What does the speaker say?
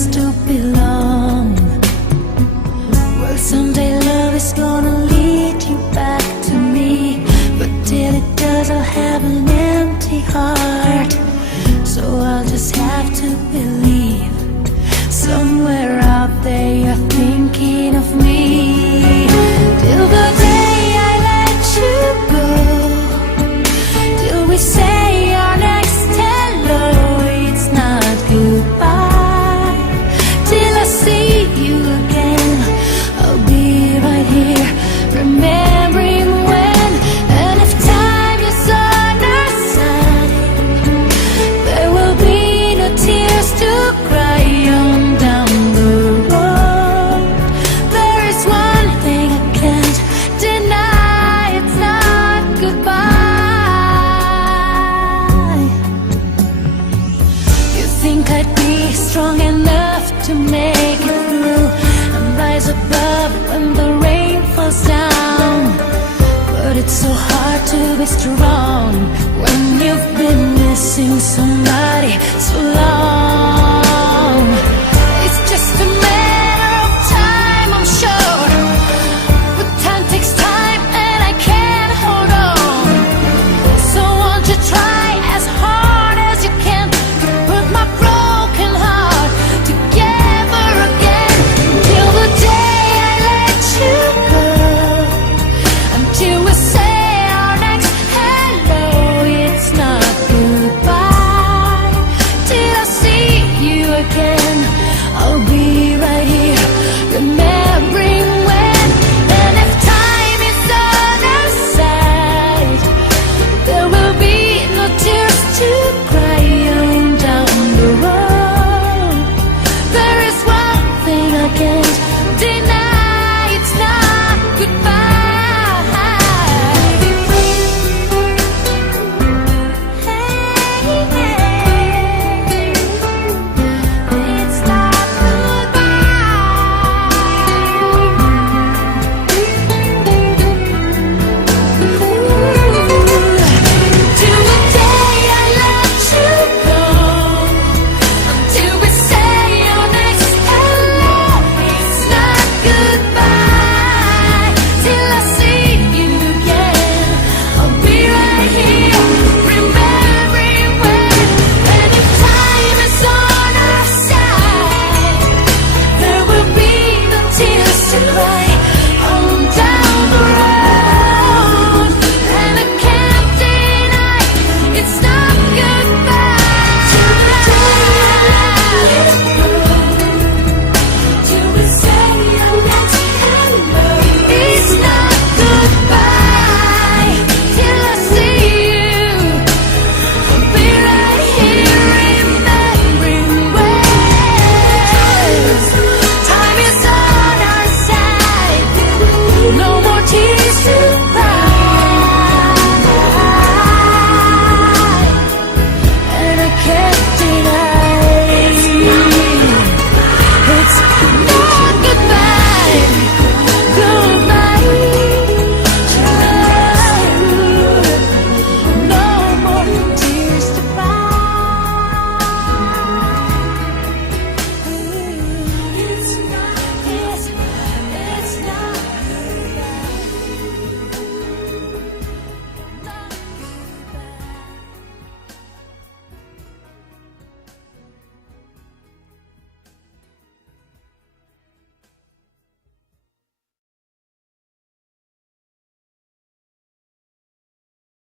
nice to belong. Well, someday love is gonna lead you back to me, but till it does I'll have an empty heart. So I'll just have to believe somewhere out there you're thinking of me. Till the day I let you go, till we say our next hello, it's not goodbye. Till I see you again, I'll be right here, remembering when. And if time is on our side, there will be no tears to cry on down the road. There is one thing I can't deny, it's not goodbye. You think I'd be strong enough to make it through and rise above when the rain falls down, but it's so hard to be strong when you've been missing somebody so long.